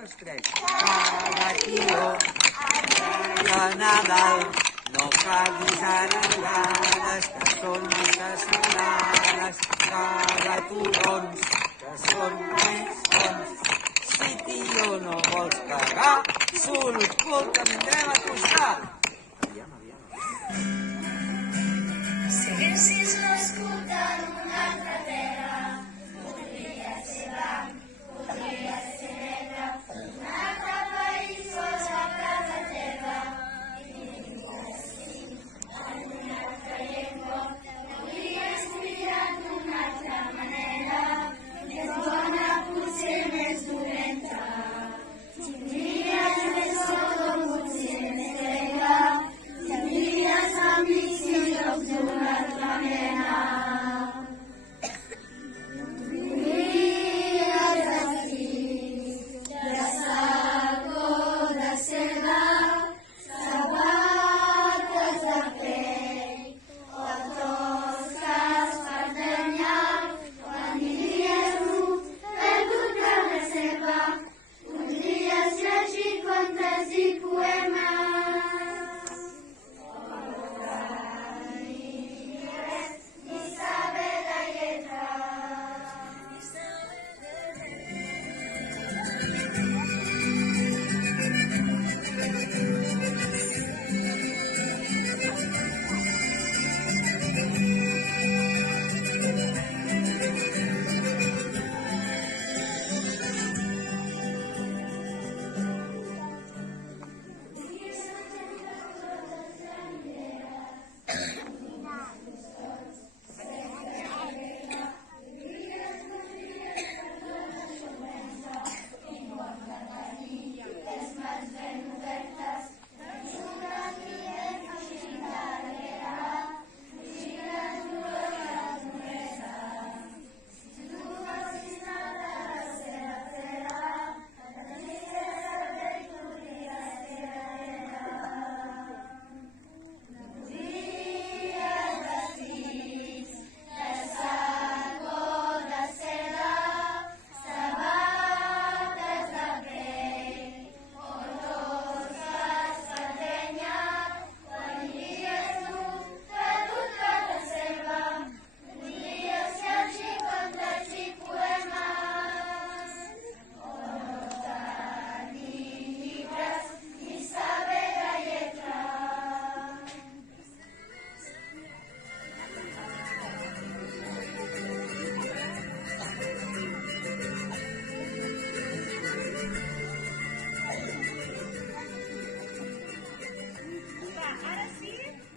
dos, tres. Cada tio, a Nadal, no caguis arengades, que són moltes anades, cada turons, que són més bons. Si tio no vols cagar, sul cul que vindrem a acostar. Si haguessis nascut en